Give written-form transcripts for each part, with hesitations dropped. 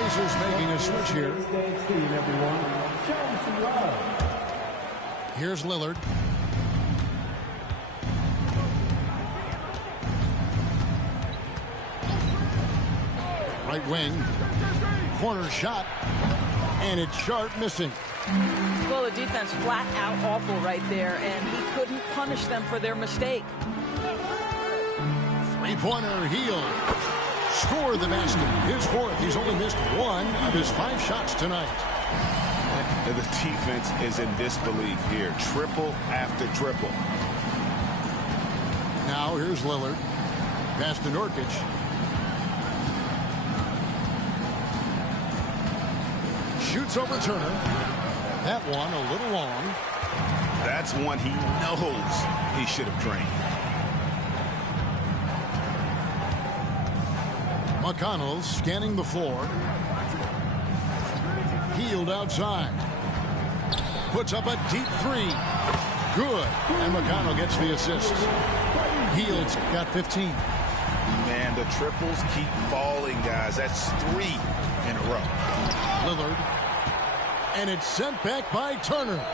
Blazers making a switch here. Here's Lillard. Right wing. Corner shot. And it's Sharp missing. Well, the defense flat out awful right there, and he couldn't punish them for their mistake. Three-pointer, Hield. Score the basket. His fourth. He's only missed one of his 5 shots tonight. The defense is in disbelief here. Triple after triple. Now here's Lillard. Pass to Nurkic. Shoots over Turner. That one a little long. That's one he knows he should have drained. McConnell scanning the floor. Hield outside. Puts up a deep 3. Good. And McConnell gets the assist. Hield's got 15. Man, the triples keep falling, guys. That's 3 in a row. Lillard. And it's sent back by Turner.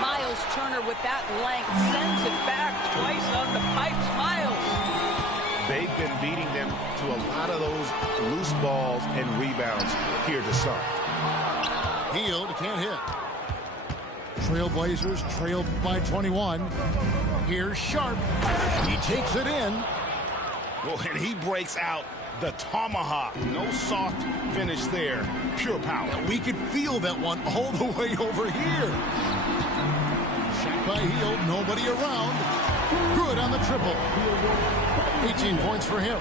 Miles Turner with that length sends it back twice on the pipes. Miles. They've been beating them to a lot of those loose balls and rebounds here to start. Hield can't hit. Trailblazers trailed by 21. Here's Sharp. He takes it in. Well, and he breaks out the tomahawk. No soft finish there. Pure power. We could feel that one all the way over here. Shot by Hield. Nobody around. Good on the triple. 18 points for him.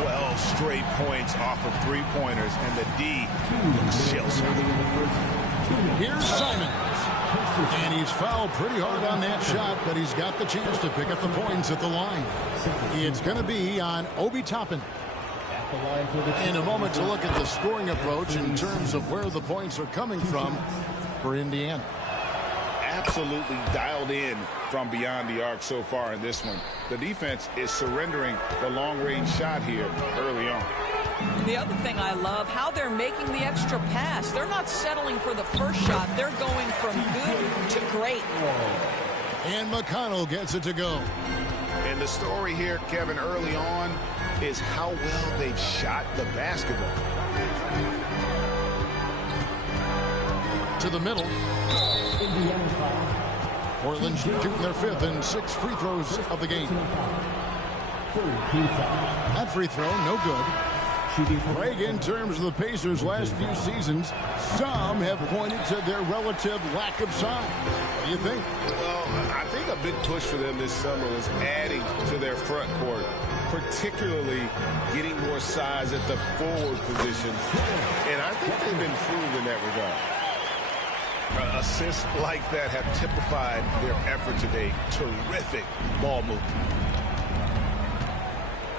12 straight points off of 3-pointers, and the D looks shell-shocked. Here's Simons. And he's fouled pretty hard on that shot, but he's got the chance to pick up the points at the line. It's going to be on Obi Toppin. In a moment to look at the scoring approach in terms of where the points are coming from for Indiana. Absolutely dialed in from beyond the arc so far in this one. The defense is surrendering the long-range shot here early on. The other thing I love, how they're making the extra pass. They're not settling for the first shot. They're going from good to great. And McConnell gets it to go. And the story here, Kevin, early on is how well they've shot the basketball. To the middle. Portland shooting their 5th and 6th free throws of the game. That free throw, no good. Craig, in terms of the Pacers' last few seasons, some have pointed to their relative lack of size. What do you think? Well, I think a big push for them this summer was adding to their front court, particularly getting more size at the forward position. And I think they've improved in that regard. Assists like that have typified their effort today. Terrific ball movement.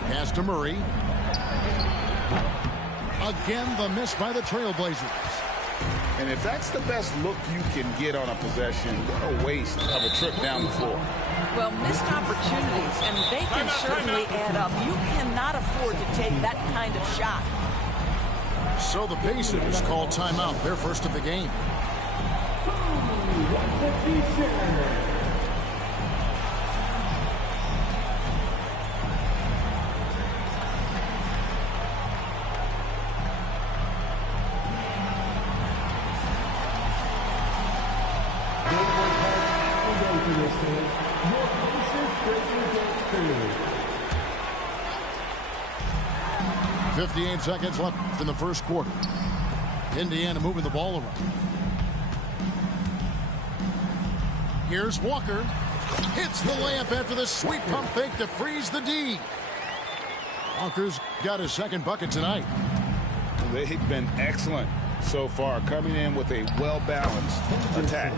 Pass to Murray. Again, the miss by the Trailblazers. And if that's the best look you can get on a possession, what a waste of a trip down the floor. Well, missed opportunities, and they can certainly add up. You cannot afford to take that kind of shot. So the Pacers call timeout, their first of the game. Your 58 seconds left in the first quarter. Indiana moving the ball around. Here's Walker. Hits the layup after the sweet pump fake to freeze the D. Walker's got his second bucket tonight. They've been excellent so far, coming in with a well-balanced attack.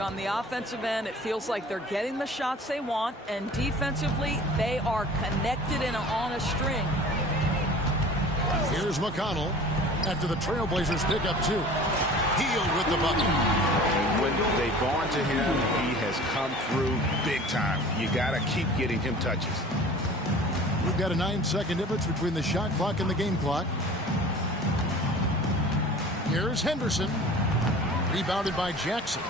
On the offensive end, it feels like they're getting the shots they want, and defensively, they are connected and on a string. Here's McConnell after the Trailblazers pick up 2. Hield with the bucket. And when they've gone to him, he has come through big time. You got to keep getting him touches. We've got a 9-second difference between the shot clock and the game clock. Here's Henderson. Rebounded by Jackson.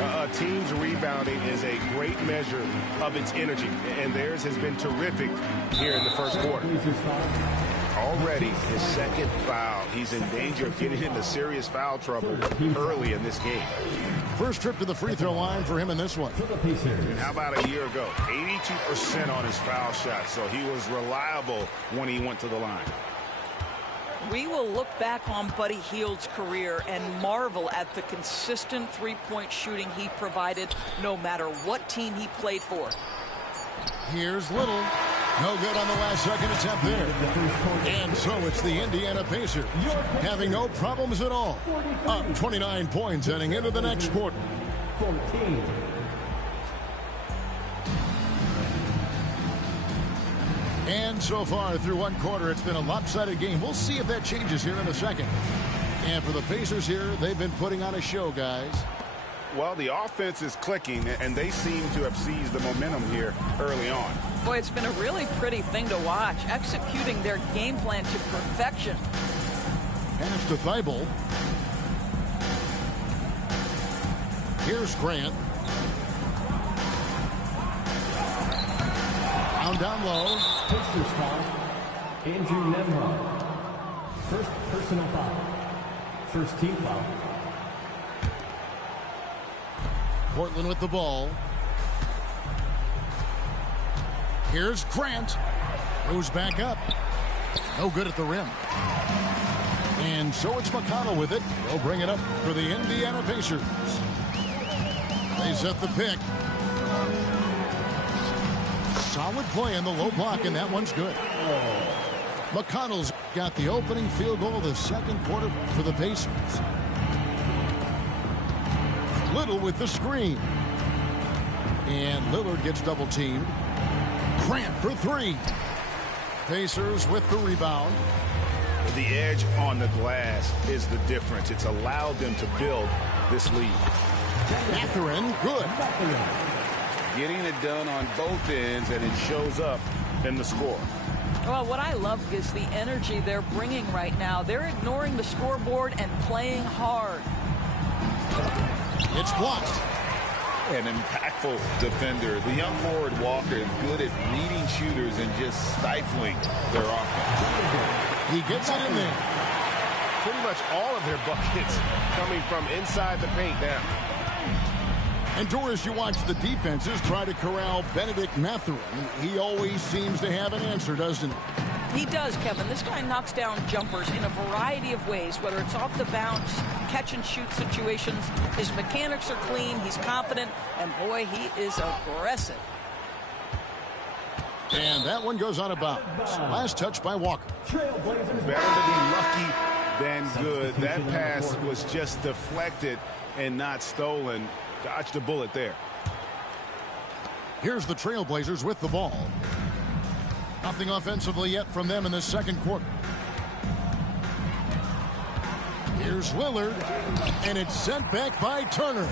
A team's rebounding is a great measure of its energy, and theirs has been terrific here in the first quarter. Already his second foul. He's in danger of getting into serious foul trouble early in this game. First trip to the free throw line for him in this one. And how about a year ago? 82% on his foul shot, so he was reliable when he went to the line. We will look back on Buddy Hield's career and marvel at the consistent three-point shooting he provided no matter what team he played for. Here's Little. No good on the last second attempt there. And so it's the Indiana Pacers having no problems at all. Up 29 points heading into the next quarter. 14. And so far through one quarter, it's been a lopsided game. We'll see if that changes here in a second. And for the Pacers here, they've been putting on a show, guys. Well, the offense is clicking, and they seem to have seized the momentum here early on. Boy, it's been a really pretty thing to watch, executing their game plan to perfection. Pass to Thibault. Here's Grant. Down low. Pacers foul. Andrew Nembhard. First personal foul. First team foul. Portland with the ball. Here's Grant. Goes back up. No good at the rim. And so it's McConnell with it. They'll bring it up for the Indiana Pacers. They set the pick. Solid play in the low block, and that one's good. McConnell's got the opening field goal of the second quarter for the Pacers. Little with the screen. And Lillard gets double teamed. Grant for three. Pacers with the rebound. The edge on the glass is the difference. It's allowed them to build this lead. Mathurin, good. Getting it done on both ends, and it shows up in the score. Well, what I love is the energy they're bringing right now. They're ignoring the scoreboard and playing hard. It's blocked. An impactful defender. The young forward Walker is good at reading shooters and just stifling their offense. He gets it in there. Pretty much all of their buckets coming from inside the paint now. And Doris, you watch the defenses try to corral Benedict Mathurin. He always seems to have an answer, doesn't he? He does, Kevin. This guy knocks down jumpers in a variety of ways, whether it's off the bounce, catch and shoot situations. His mechanics are clean, he's confident, and boy, he is aggressive. And that one goes out of bounds. Last touch by Walker. Trailblazers. Better to be lucky than good. That pass was just deflected and not stolen. Dodged a bullet there. Here's the Trailblazers with the ball. Nothing offensively yet from them in the second quarter. Here's Lillard, and it's sent back by Turner.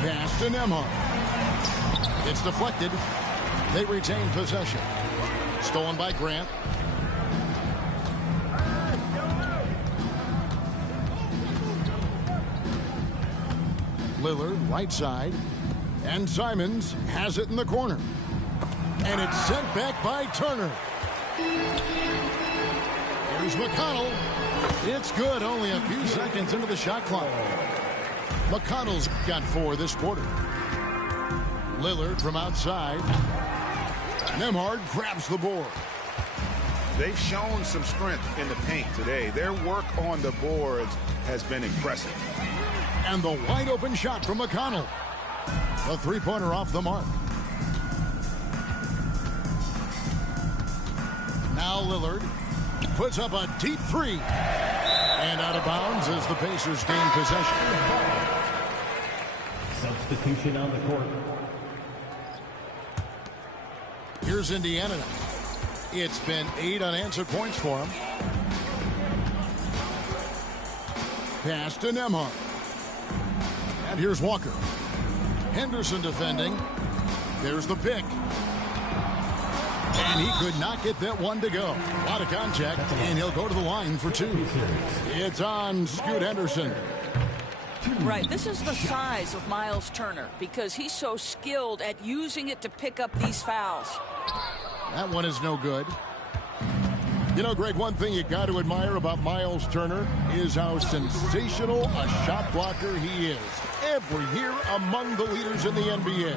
Pass to Nembhard. It's deflected. They retain possession. Stolen by Grant. Lillard, right side. And Simons has it in the corner. And it's sent back by Turner. Here's McConnell. It's good, only a few seconds into the shot clock. McConnell's got 4 this quarter. Lillard from outside. Nembhard grabs the board. They've shown some strength in the paint today. Their work on the boards has been impressive. And the wide open shot from McConnell. A three-pointer off the mark. Now Lillard puts up a deep three. And out of bounds as the Pacers gain possession. Substitution on the court. Here's Indiana now. It's been 8 unanswered points for him. Pass to Nembhard. And here's Walker. Henderson defending. There's the pick. And he could not get that one to go. A lot of contact, and he'll go to the line for 2. It's on Scoot Henderson. Right, this is the size of Miles Turner because he's so skilled at using it to pick up these fouls. That one is no good. You know, Greg, one thing you got to admire about Miles Turner is how sensational a shot blocker he is. Every year among the leaders in the NBA.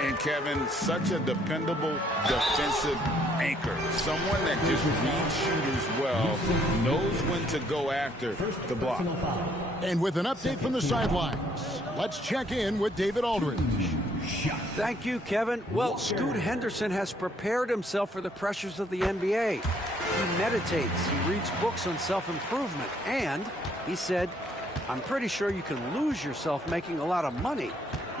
And Kevin, such a dependable defensive anchor. Someone that just reads shooters well, knows when to go after the block. And with an update from the sidelines, let's check in with David Aldridge. Thank you, Kevin. Well, Scoot Henderson has prepared himself for the pressures of the NBA. He meditates, he reads books on self-improvement, and he said, I'm pretty sure you can lose yourself making a lot of money.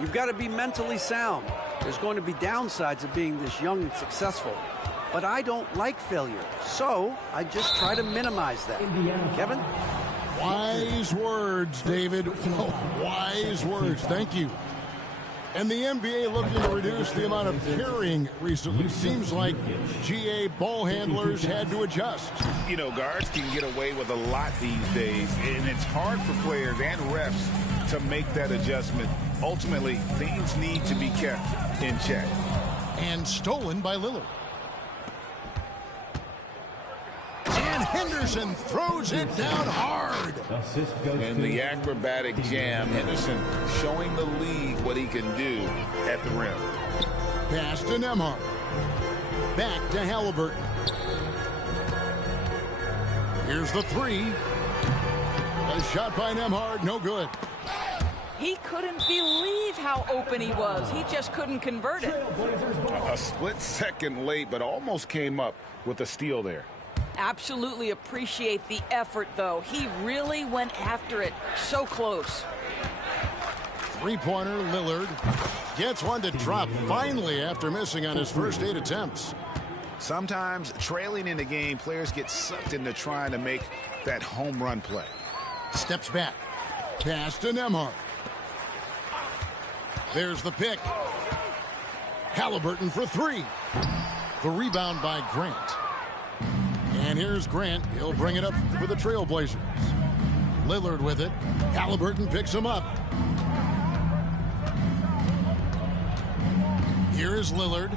You've got to be mentally sound. There's going to be downsides of being this young and successful. But I don't like failure, so I just try to minimize that. Kevin? Wise words, David. Wise words. Thank you. And the NBA looking to reduce the amount of carrying recently. Seems like GA ball handlers had to adjust. You know, guards can get away with a lot these days, and it's hard for players and refs to make that adjustment. Ultimately, things need to be kept in check. And stolen by Lillard. And Henderson throws it down hard. And the acrobatic jam, Henderson showing the league what he can do at the rim. Pass to Nembhard. Back to Halliburton. Here's the 3. A shot by Nembhard, no good. He couldn't believe how open he was. He just couldn't convert it. A split second late, but almost came up with a steal there. Absolutely appreciate the effort, though. He really went after it. So close. Three-pointer, Lillard gets one to drop finally after missing on his first 8 attempts. Sometimes trailing in the game, players get sucked into trying to make that home run play. Steps back. Pass to Nembhard. There's the pick. Halliburton for 3. The rebound by Grant. And here's Grant. He'll bring it up for the Trailblazers. Lillard with it. Halliburton picks him up. Here is Lillard.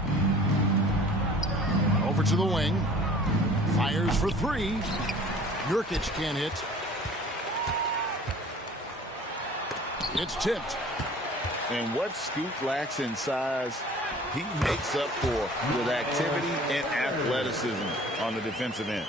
Over to the wing. Fires for 3. Nurkic can't hit. It's tipped. And what Scoot lacks in size, he makes up for with activity and athleticism on the defensive end.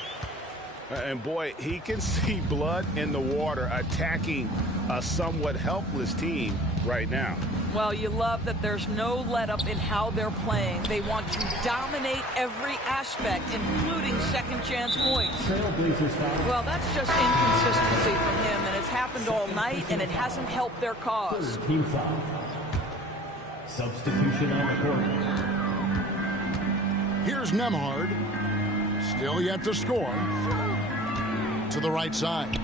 And boy, he can see blood in the water attacking a somewhat helpless team right now. Well, you love that there's no let-up in how they're playing. They want to dominate every aspect, including second-chance points. Well, that's just inconsistency from him, and it's happened all night, and it hasn't helped their cause. Team foul. Substitution on the court. Here's Nembhard. Still yet to score. To the right side.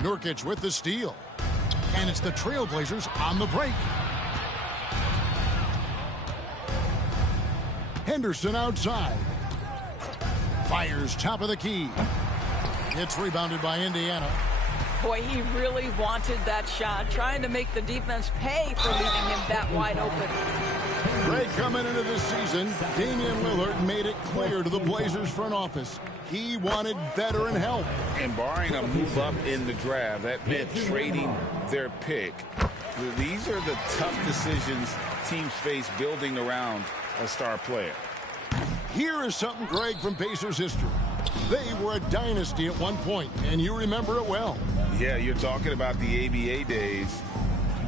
Nurkic with the steal. And it's the Trailblazers on the break. Henderson outside. Fires top of the key. It's rebounded by Indiana. Boy, he really wanted that shot, trying to make the defense pay for leaving him that wide open. Greg, coming into this season, Damian Lillard made it clear to the Blazers front office he wanted veteran help. And barring a move up in the draft, that meant trading their pick. These are the tough decisions teams face building around a star player. Here is something, Greg, from Pacers history. They were a dynasty at one point, and you remember it well. Yeah, you're talking about the ABA days,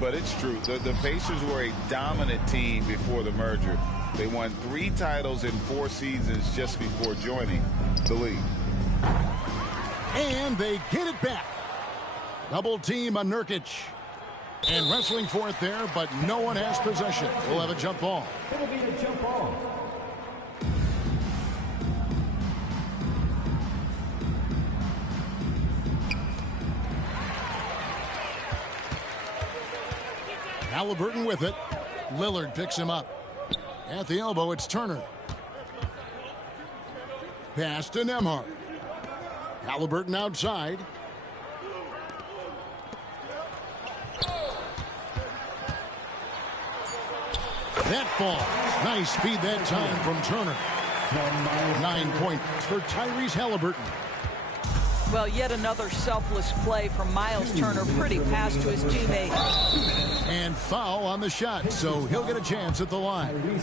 but it's true. The Pacers were a dominant team before the merger. They won 3 titles in 4 seasons just before joining the league. And they get it back. Double team on Nurkic. And wrestling for it there, but no one has possession. We'll have a jump ball. It'll be a jump ball. Halliburton with it. Lillard picks him up. At the elbow, it's Turner. Pass to Nembhard. Halliburton outside. That falls. Nice speed that time from Turner. 9 points for Tyrese Halliburton. Well, yet another selfless play from Miles Turner. Pretty pass to his teammate. And foul on the shot, so he'll get a chance at the line.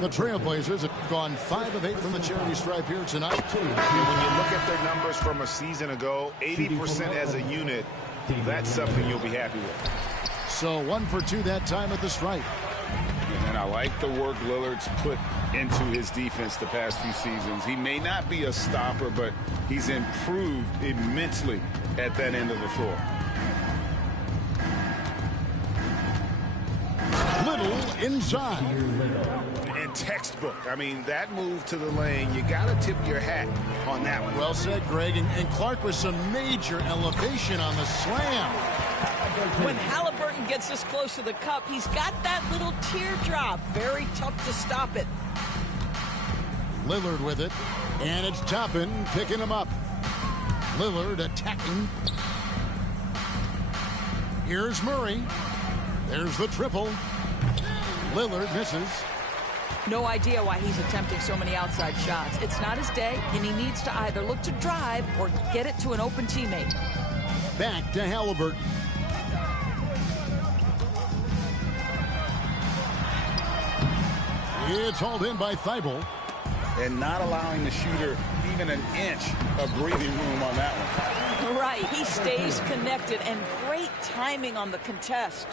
The Trailblazers have gone 5 of 8 from the charity stripe here tonight. And when you look at their numbers from a season ago, 80% as a unit, that's something you'll be happy with. So 1 for 2 that time at the stripe. And I like the work Lillard's put into his defense the past few seasons. He may not be a stopper, but he's improved immensely at that end of the floor. Little inside. And textbook. I mean, that move to the lane, you got to tip your hat on that one. Well said, Greg. And Clark with some major elevation on the slam. When Halliburton gets this close to the cup, he's got that little teardrop. Very tough to stop it. Lillard with it. And it's Toppin picking him up. Lillard attacking. Here's Murray. There's the triple. Lillard misses. No idea why he's attempting so many outside shots. It's not his day, and he needs to either look to drive or get it to an open teammate. Back to Halliburton. It's hauled in by Thibault. And not allowing the shooter even an inch of breathing room on that one. Right, he stays connected, and great timing on the contest.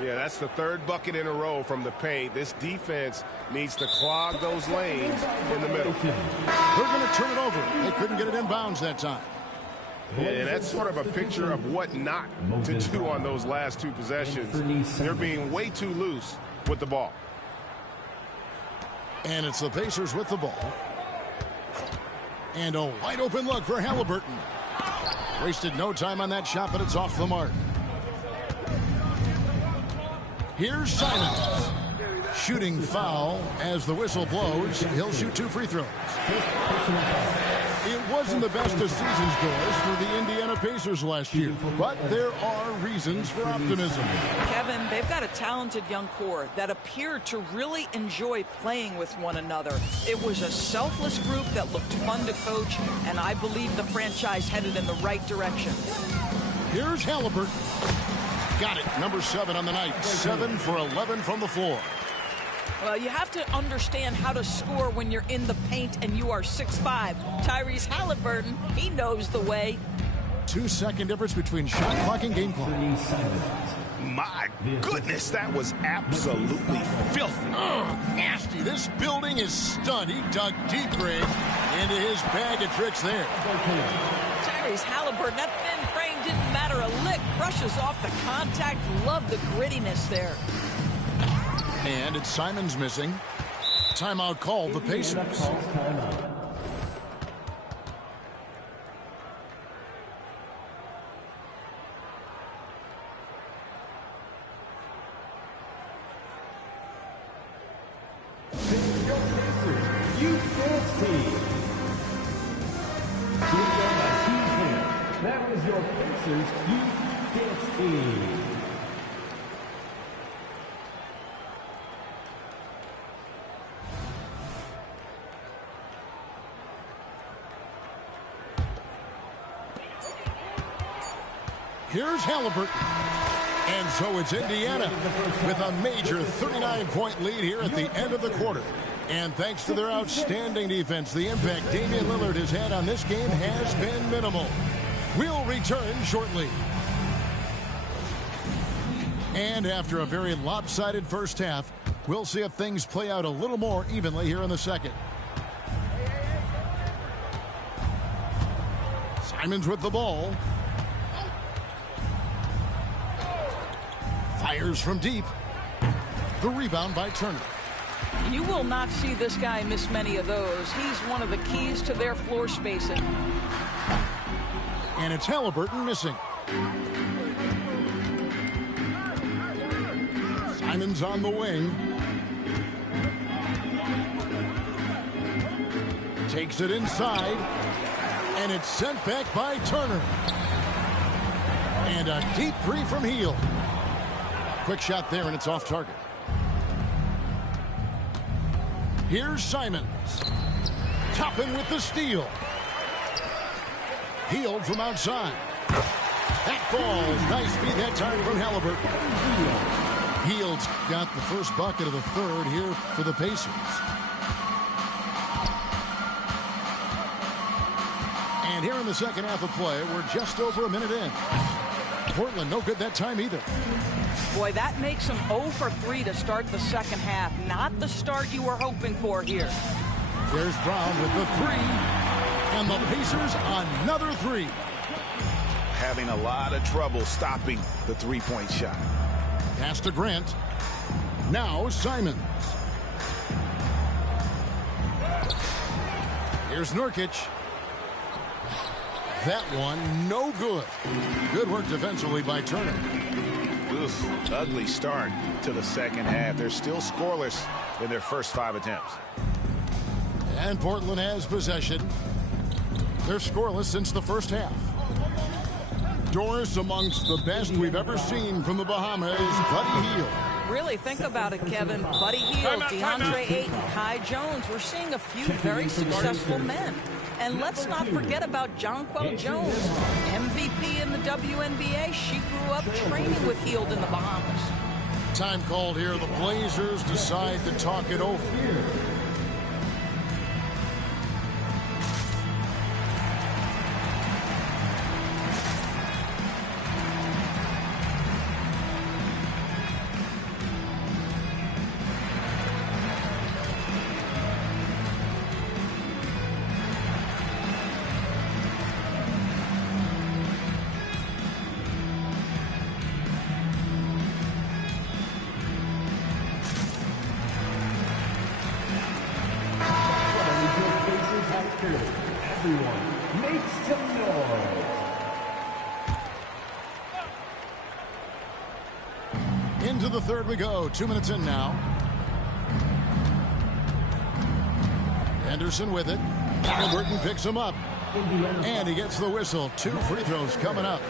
Yeah, that's the 3rd bucket in a row from the paint. This defense needs to clog those lanes in the middle. They're going to turn it over. They couldn't get it in bounds that time. And that's sort of a picture of what not to do on those last 2 possessions. They're being way too loose with the ball. And it's the Pacers with the ball. And a wide open look for Halliburton. Wasted no time on that shot, but it's off the mark. Here's Simons. Shooting foul as the whistle blows. He'll shoot 2 free throws. It wasn't the best of season scores for the Indiana Pacers last year, but there are reasons for optimism. Kevin, they've got a talented young core that appeared to really enjoy playing with one another. It was a selfless group that looked fun to coach, and I believe the franchise headed in the right direction. Here's Halliburton. Got it. Number 7 on the night. 7 for 11 from the floor. Well, you have to understand how to score when you're in the paint and you are 6'5". Tyrese Halliburton, he knows the way. 2-second difference between shot clock and game clock. My goodness, that was absolutely filthy. Nasty. This building is stunned. He dug deep, Greg, into his bag of tricks there. Tyrese Halliburton, that thin frame didn't matter a lick. Brushes off the contact. Love the grittiness there. And it's Simons missing. Timeout called the Pacers. That was your Pacers Youth Dance Team. Here's Halliburton. And so it's Indiana with a major 39-point lead here at the end of the quarter. And thanks to their outstanding defense, the impact Damian Lillard has had on this game has been minimal. We'll return shortly. And after a very lopsided first half, we'll see if things play out a little more evenly here in the second. Simons with the ball. Fires from deep. The rebound by Turner. You will not see this guy miss many of those. He's one of the keys to their floor spacing. And it's Halliburton missing. Simons on the wing. Takes it inside. And it's sent back by Turner. And a deep three from Hield. Quick shot there, and it's off target. Here's Simons. Toppin with the steal. Hield from outside. That falls. Nice feed that time from Halliburton. Hield's got the first bucket of the third here for the Pacers. And here in the second half of play, we're just over a minute in. Portland no good that time either. Boy, that makes them 0 for 3 to start the second half. Not the start you were hoping for here. There's Brown with the three. And the Pacers another three. Having a lot of trouble stopping the three-point shot. Pass to Grant. Now Simons. Here's Nurkic. That one no good. Good work defensively by Turner. Oof, ugly start to the second half. They're still scoreless in their first 5 attempts. And Portland has possession. They're scoreless since the first half. Doris amongst the best we've ever seen from the Bahamas, Buddy Hield. Really think about it, Kevin. Buddy Hield, DeAndre Ayton, Kai Jones. We're seeing a few very successful men. And let's not forget about Jonquel Jones, MVP in the WNBA. She grew up training with Hield in the Bahamas. Time called here. The Blazers decide to talk it over. Everyone, make some noise. Into the third we go. 2 minutes in now. Henderson with it. Halliburton picks him up. And he gets the whistle. 2 free throws coming up.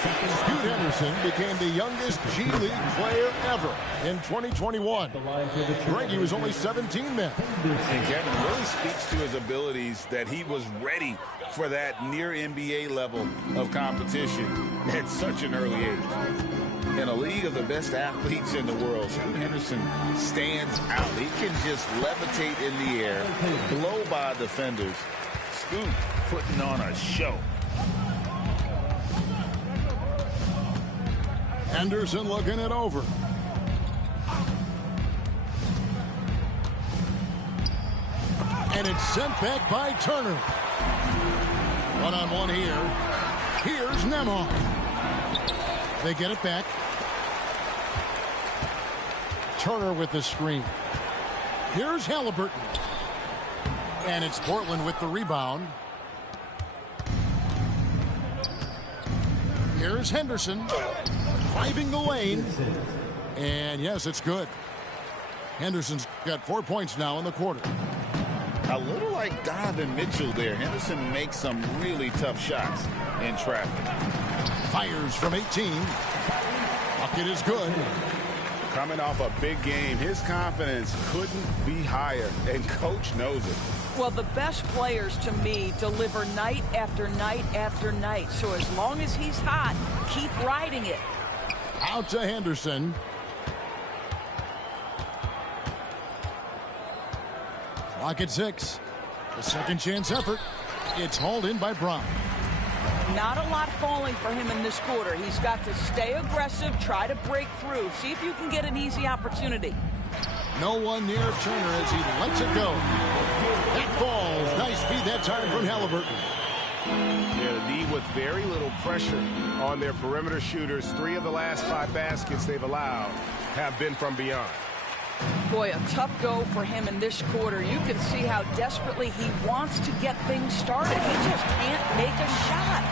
Scoot Henderson became the youngest G League player ever in 2021. Greg, he was only 17 then. And Kevin really speaks to his abilities that he was ready for that near NBA level of competition at such an early age. In a league of the best athletes in the world, Scoot Henderson stands out. He can just levitate in the air, blow by defenders. Scoot putting on a show. Henderson looking it over. And it's sent back by Turner. One-on-one here. Here's Nembhard. They get it back. Turner with the screen. Here's Halliburton. And it's Portland with the rebound. Here's Henderson. Driving the lane. And yes, it's good. Henderson's got 4 points now in the quarter. A little like Donovan Mitchell there. Henderson makes some really tough shots in traffic. Fires from 18. Bucket is good. Coming off a big game, his confidence couldn't be higher, and coach knows it. Well, the best players to me deliver night after night after night. So as long as he's hot, keep riding it. Out to Henderson. Clock at 6. The second chance effort. It's hauled in by Brown. Not a lot falling for him in this quarter. He's got to stay aggressive, try to break through, see if you can get an easy opportunity. No one near Turner as he lets it go. That falls. Nice feed that time from Halliburton. Yeah, the D with very little pressure on their perimeter shooters. 3 of the last 5 baskets they've allowed have been from beyond. Boy, a tough go for him in this quarter. You can see how desperately he wants to get things started. He just can't make a shot.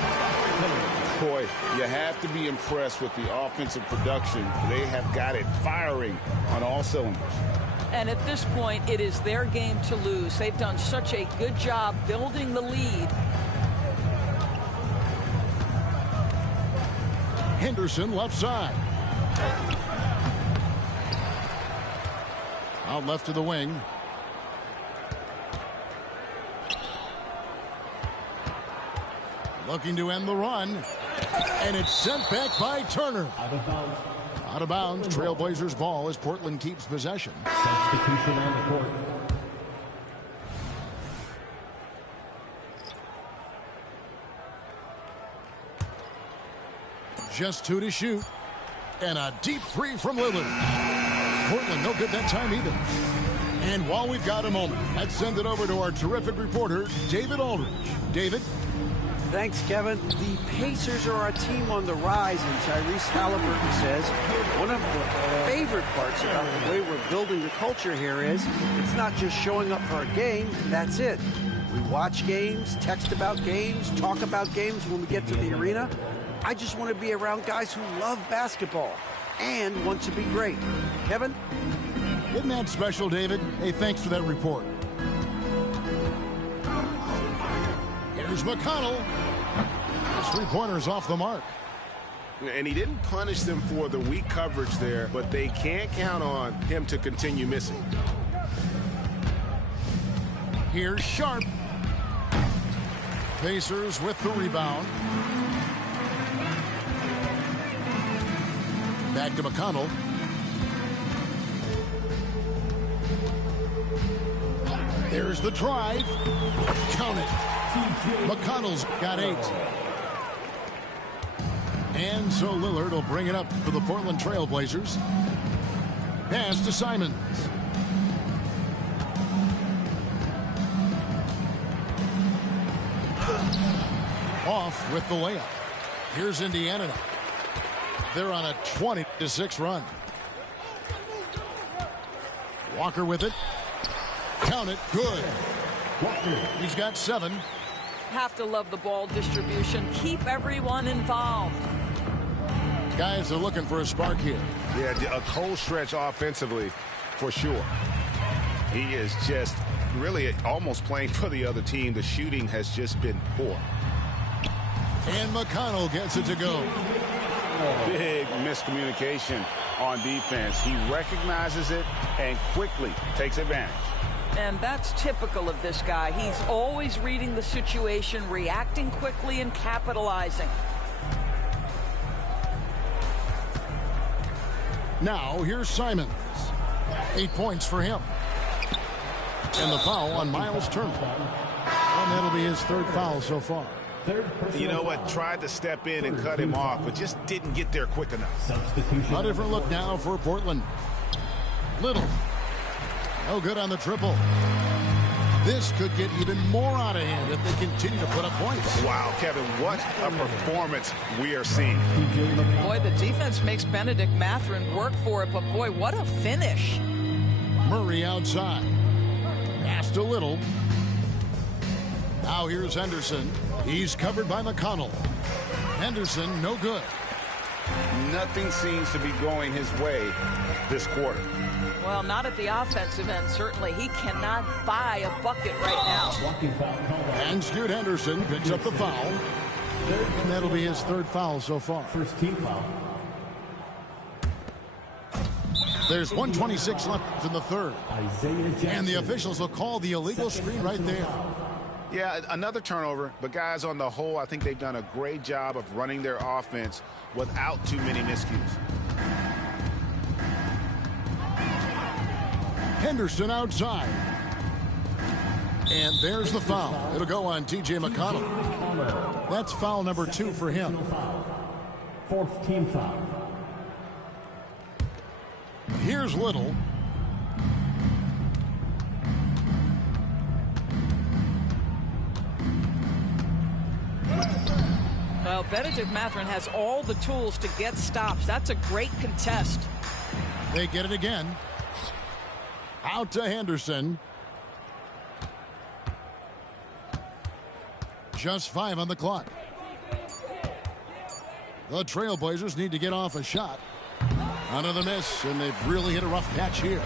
Boy, you have to be impressed with the offensive production. They have got it firing on all cylinders. And at this point, it is their game to lose. They've done such a good job building the lead. Henderson left side. Out left to the wing. Looking to end the run. And it's sent back by Turner. Out of bounds. Out of bounds. Trailblazers ball as Portland keeps possession. Substitution on the court. Just 2 to shoot. And a deep 3 from Lillard. Portland no good that time either. And while we've got a moment, let's send it over to our terrific reporter, David Aldridge. David? Thanks, Kevin. The Pacers are a team on the rise, and Tyrese Halliburton says one of the favorite parts about the way we're building the culture here is it's not just showing up for a game, that's it. We watch games, text about games, talk about games when we get to the arena. I just want to be around guys who love basketball and want to be great. Kevin? Isn't that special, David? Hey, thanks for that report. Here's McConnell. His three-pointer's off the mark. And he didn't punish them for the weak coverage there, but they can't count on him to continue missing. Here's Sharp. Pacers with the rebound. Back to McConnell. There's the drive. Count it. McConnell's got 8. And so Lillard will bring it up for the Portland Trailblazers. Pass to Simons. Off with the layup. Here's Indiana now. They're on a 20-6 run. Walker with it. Count it. Good. He's got 7. Have to love the ball distribution. Keep everyone involved. Guys are looking for a spark here. Yeah, a cold stretch offensively for sure. He is just really almost playing for the other team. The shooting has just been poor. And McConnell gets it to go. Big miscommunication on defense. He recognizes it and quickly takes advantage. And that's typical of this guy. He's always reading the situation, reacting quickly, and capitalizing. Now, here's Simons. 8 points for him. And the foul on Miles Turner. And that'll be his 3rd foul so far. You know what? Tried to step in and cut him off, but just didn't get there quick enough. A different look now for Portland. Little. No good on the triple. This could get even more out of hand if they continue to put up points. Wow, Kevin, what a performance we are seeing. Boy, the defense makes Benedict Mathurin work for it, but boy, what a finish. Murray outside. Pass to Little. Now here's Henderson. He's covered by McConnell. Henderson, no good. Nothing seems to be going his way this quarter. Well, not at the offensive end, certainly. He cannot buy a bucket right now. And Scoot Henderson picks up the foul. And that'll be his 3rd foul so far. First team foul. There's 1:26 left in the 3rd. And the officials will call the illegal screen right there. Yeah, another turnover, but guys, on the whole, I think they've done a great job of running their offense without too many miscues. Henderson outside. And there's the foul. It'll go on T.J. McConnell. That's foul number 2 for him. 4th team foul. Here's Little. Well, Benedict Mathurin has all the tools to get stops. That's a great contest. They get it again. Out to Henderson. Just 5 on the clock. The Trailblazers need to get off a shot. Another miss, and they've really hit a rough patch here.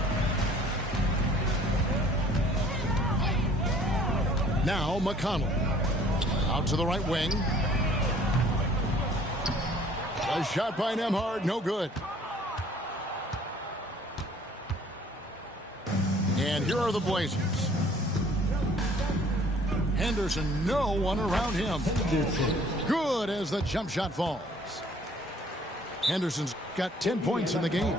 Now McConnell. Out to the right wing. A shot by Nembhard, no good. And here are the Blazers. Henderson, no one around him. Good as the jump shot falls. Henderson's got 10 points in the game.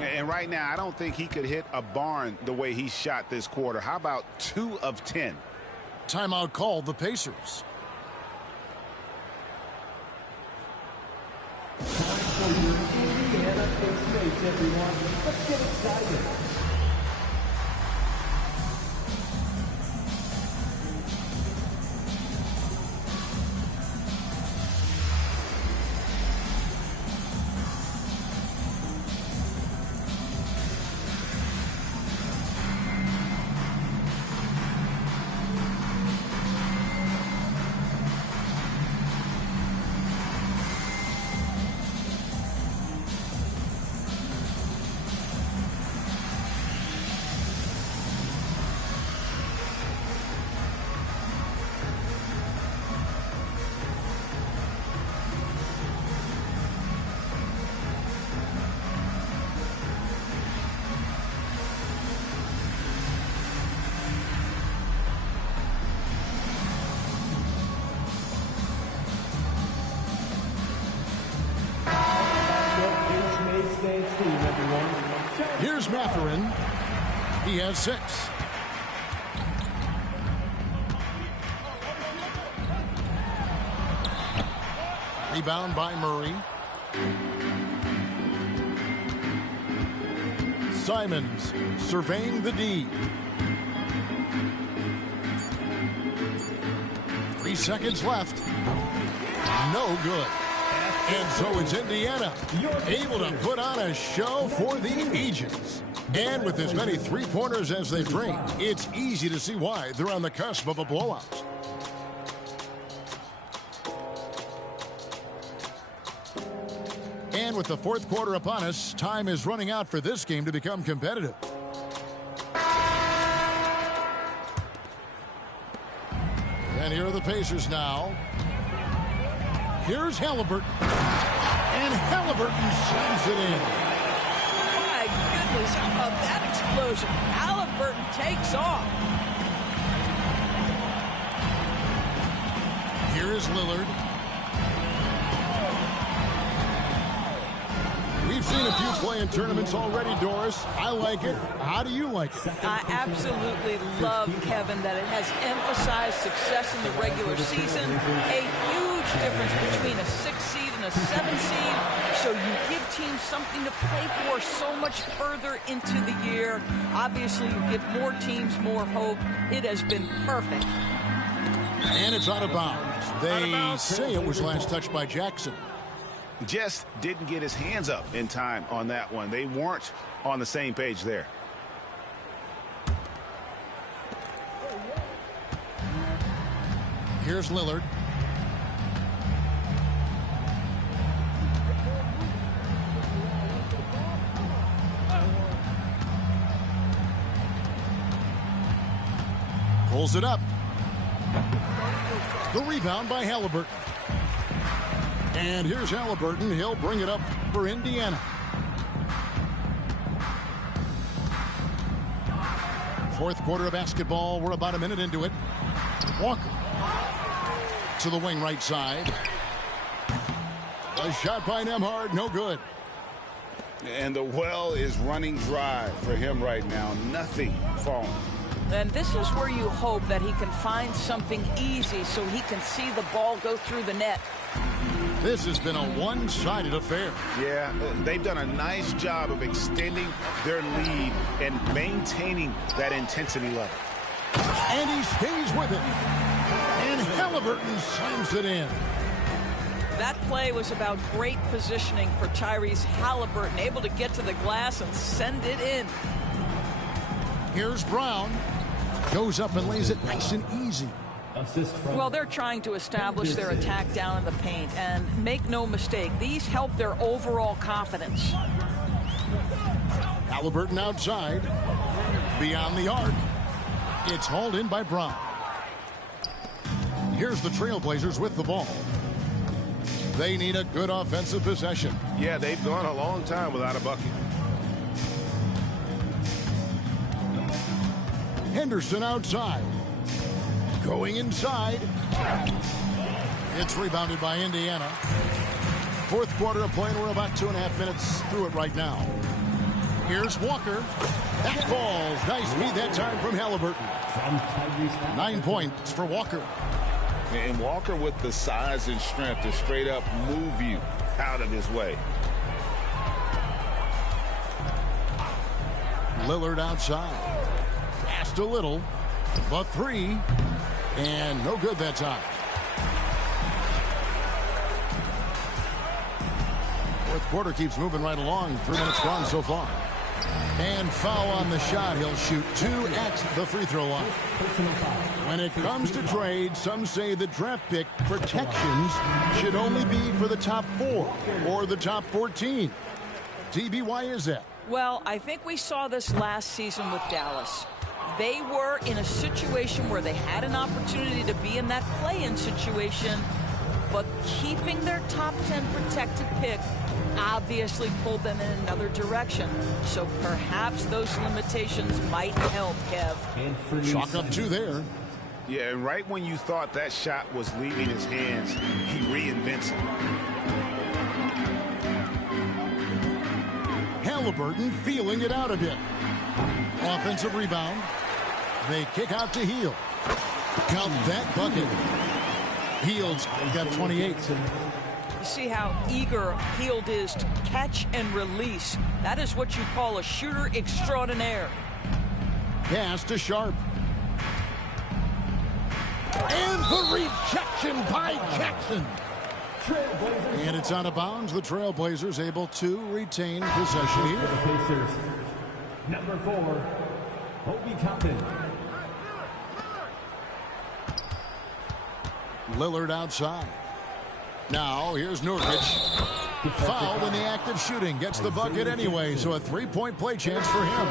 And right now, I don't think he could hit a barn the way he shot this quarter. How about 2 of 10? Timeout called the Pacers. Time for your Indiana Pacers, everyone. Let's get excited. Here's Mathurin. He has 6. Rebound by Murray. Simons surveying the D. 3 seconds left. No good. And so it's Indiana, able to put on a show for the ages. And with as many three-pointers as they bring, it's easy to see why they're on the cusp of a blowout. And with the fourth quarter upon us, time is running out for this game to become competitive. And here are the Pacers now. Here's Halliburton. And Halliburton slams it in. My goodness, how about that explosion? Halliburton takes off. Here is Lillard. We've seen a few play in tournaments already, Doris. I like it. How do you like it? I absolutely love, Kevin, that it has emphasized success in the regular season. A huge difference between a 6 seed and a 7 seed. So you give teams something to play for so much further into the year. Obviously, you give more teams more hope. It has been perfect. And it's out of bounds. They say it was last touched by Jackson. Just didn't get his hands up in time on that one. They weren't on the same page there. Here's Lillard. Pulls it up. The rebound by Halliburton. And here's Halliburton. He'll bring it up for Indiana. Fourth quarter of basketball. We're about a minute into it. Walker to the wing right side. A shot by Nembhard. No good. And the well is running dry for him right now. Nothing falling. And this is where you hope that he can find something easy so he can see the ball go through the net. This has been a one-sided affair. Yeah, they've done a nice job of extending their lead and maintaining that intensity level. And he stays with it. And Halliburton slams it in. That play was about great positioning for Tyrese Halliburton, able to get to the glass and send it in. Here's Brown. Goes up and lays it nice and easy. Well, they're trying to establish their attack down in the paint, and make no mistake, these help their overall confidence. Halliburton outside. Beyond the arc. It's hauled in by Brown. Here's the Trailblazers with the ball. They need a good offensive possession. Yeah, they've gone a long time without a bucket. Henderson outside. Going inside. It's rebounded by Indiana. Fourth quarter of play, and we're about 2.5 minutes through it right now. Here's Walker. That falls. Nice feed that time from Halliburton. 9 points for Walker. And Walker with the size and strength to straight up move you out of his way. Lillard outside. Passed a little, but 3. And no good that time. Fourth quarter keeps moving right along. 3 minutes gone so far. And foul on the shot. He'll shoot 2 at the free throw line. When it comes to trade, some say the draft pick protections should only be for the top 4 or the top 14. TB, why is that? Well, I think we saw this last season with Dallas. They were in a situation where they had an opportunity to be in that play-in situation, but keeping their top 10 protected pick obviously pulled them in another direction. So perhaps those limitations might help, Kev. Chalk up 2 there. Yeah, and right when you thought that shot was leaving his hands, he reinvents it. Halliburton feeling it out a bit. Offensive rebound. They kick out to Hield. Count that bucket. Hield's got 28. You see how eager Hield is to catch and release. That is what you call a shooter extraordinaire. Pass to Sharp. And the rejection by Jackson. And it's out of bounds. The Trailblazers able to retain possession here. The Pacers, number 4, Obi Toppin. Lillard outside. Now here's Nurkic. Fouled in the act of shooting. Gets the bucket anyway, so a 3-point play chance for him.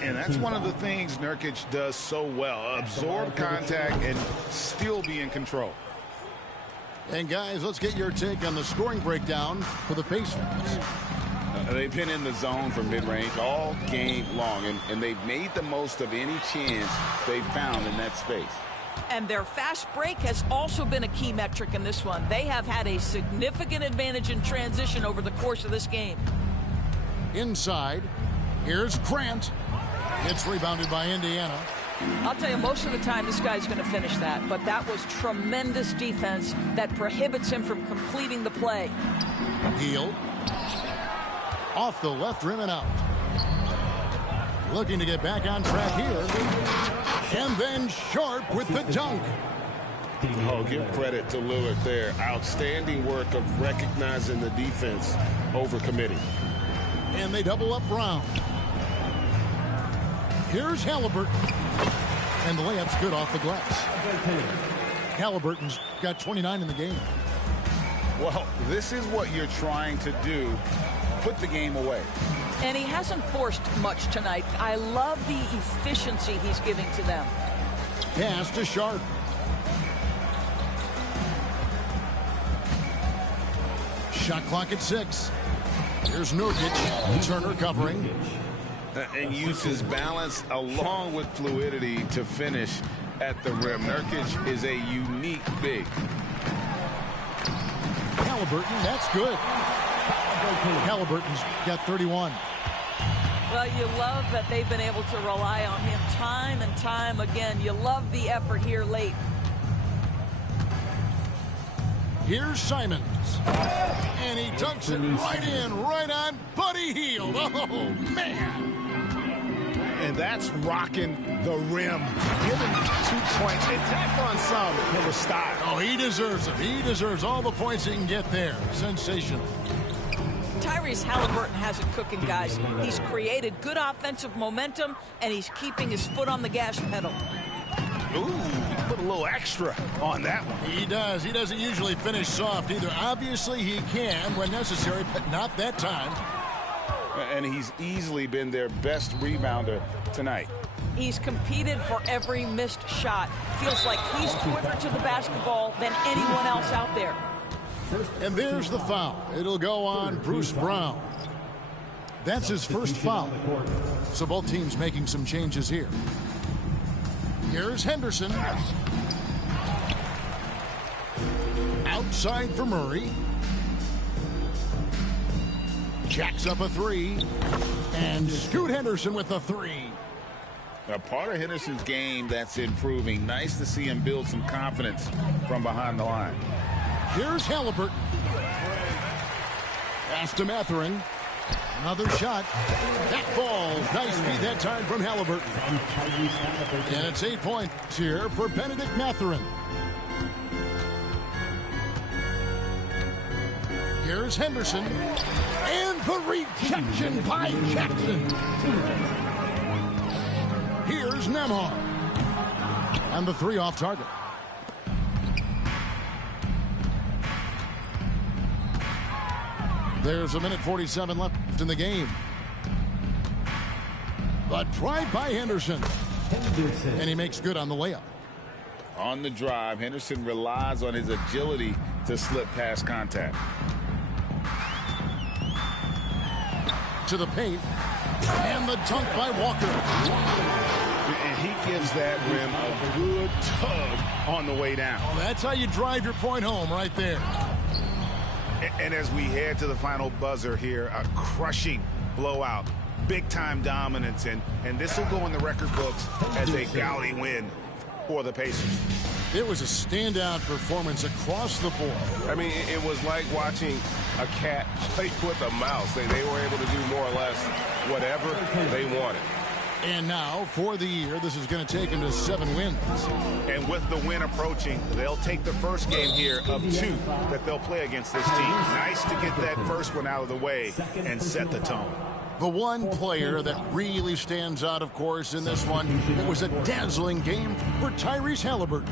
And that's one of the things Nurkic does so well. Absorb contact and still be in control. And guys, let's get your take on the scoring breakdown for the Pacers. They've been in the zone for mid-range all game long, and they've made the most of any chance they've found in that space. And their fast break has also been a key metric in this one. They have had a significant advantage in transition over the course of this game. Inside, here's Grant. It's rebounded by Indiana. I'll tell you, most of the time this guy's going to finish that, but that was tremendous defense that prohibits him from completing the play. Hield. Off the left rim and out. Looking to get back on track here. And then Sharp with the dunk. Oh, give credit to Lillard there. Outstanding work of recognizing the defense over committing. And they double up Brown. Here's Halliburton. And the layup's good off the glass. Halliburton's got 29 in the game. Well, this is what you're trying to do. Put the game away. And he hasn't forced much tonight. I love the efficiency he's giving to them. Pass to Sharp. Shot clock at 6. Here's Nurkic. Turner covering. And uses balance along with fluidity to finish at the rim. Nurkic is a unique big. Halliburton, that's good. Halliburton's got 31. Well, you love that they've been able to rely on him time and time again. You love the effort here late. Here's Simons. And he dunks it right in, right on Buddy Hield. Oh, man. And that's rocking the rim. Give him 2 points. Attack on some for the style. Oh, he deserves it. He deserves all the points he can get there. Sensational. Tyrese Halliburton has it cooking, guys. He's created good offensive momentum, and he's keeping his foot on the gas pedal. Ooh, put a little extra on that one. He does. He doesn't usually finish soft either. Obviously, he can when necessary, but not that time. And he's easily been their best rebounder tonight. He's competed for every missed shot. Feels like he's quicker to the basketball than anyone else out there. And there's the foul. It'll go on Bruce Brown. That's his first foul. So both teams making some changes here. Here's Henderson. Outside for Murray. Jacks up a three. And Scoot Henderson with the three. A part of Henderson's game that's improving. Nice to see him build some confidence from behind the line. Here's Halliburton. Pass to Mathurin. Another shot. That falls. Nice feed that time from Halliburton. And it's 8 points here for Benedict Mathurin. Here's Henderson. And the rejection by Jackson. Here's Nembhard. And the three off target. There's a minute 47 left in the game. But tried by Henderson. And he makes good on the layup. On the drive, Henderson relies on his agility to slip past contact. To the paint. And the dunk by Walker. And he gives that rim a good tug on the way down. Oh, that's how you drive your point home right there. And as we head to the final buzzer here, a crushing blowout, big-time dominance, and this will go in the record books as a gaudy win for the Pacers. It was a standout performance across the board. I mean, it was like watching a cat play with a mouse. They were able to do more or less whatever they wanted. And now, for the year, this is going to take him to 7 wins. And with the win approaching, they'll take the first game here of 2 that they'll play against this team. Nice to get that first one out of the way and set the tone. The one player that really stands out, of course, in this one, it was a dazzling game for Tyrese Halliburton.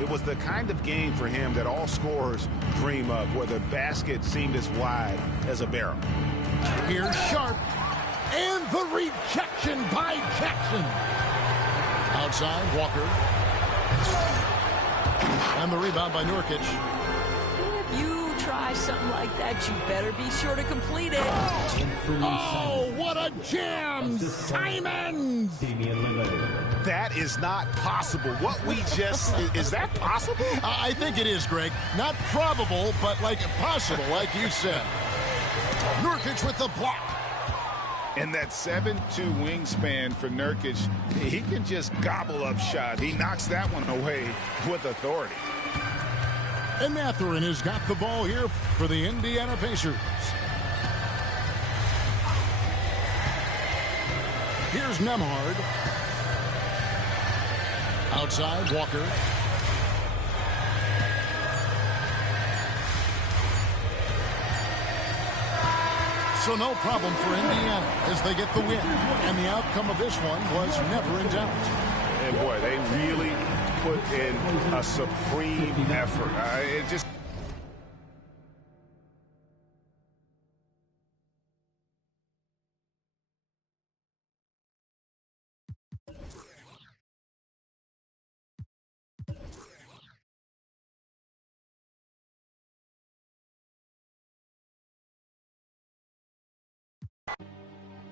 It was the kind of game for him that all scorers dream of, where the basket seemed as wide as a barrel. Here's Sharp. And the rejection by Jackson. Outside, Walker. And the rebound by Nurkic. If you try something like that, you better be sure to complete it. Oh, what a jam! Simons! That is not possible. What we just... Is that possible? I think it is, Greg. Not probable, but like possible, like you said. Nurkic with the block. And that 7'2" wingspan for Nurkic, he can just gobble up shots. He knocks that one away with authority. And Mathurin has got the ball here for the Indiana Pacers. Here's Nembhard. Outside, Walker. So no problem for Indiana as they get the win. And the outcome of this one was never in doubt. And boy, they really put in a supreme effort. It just...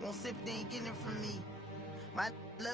Won't sip, they ain't getting it from me. My love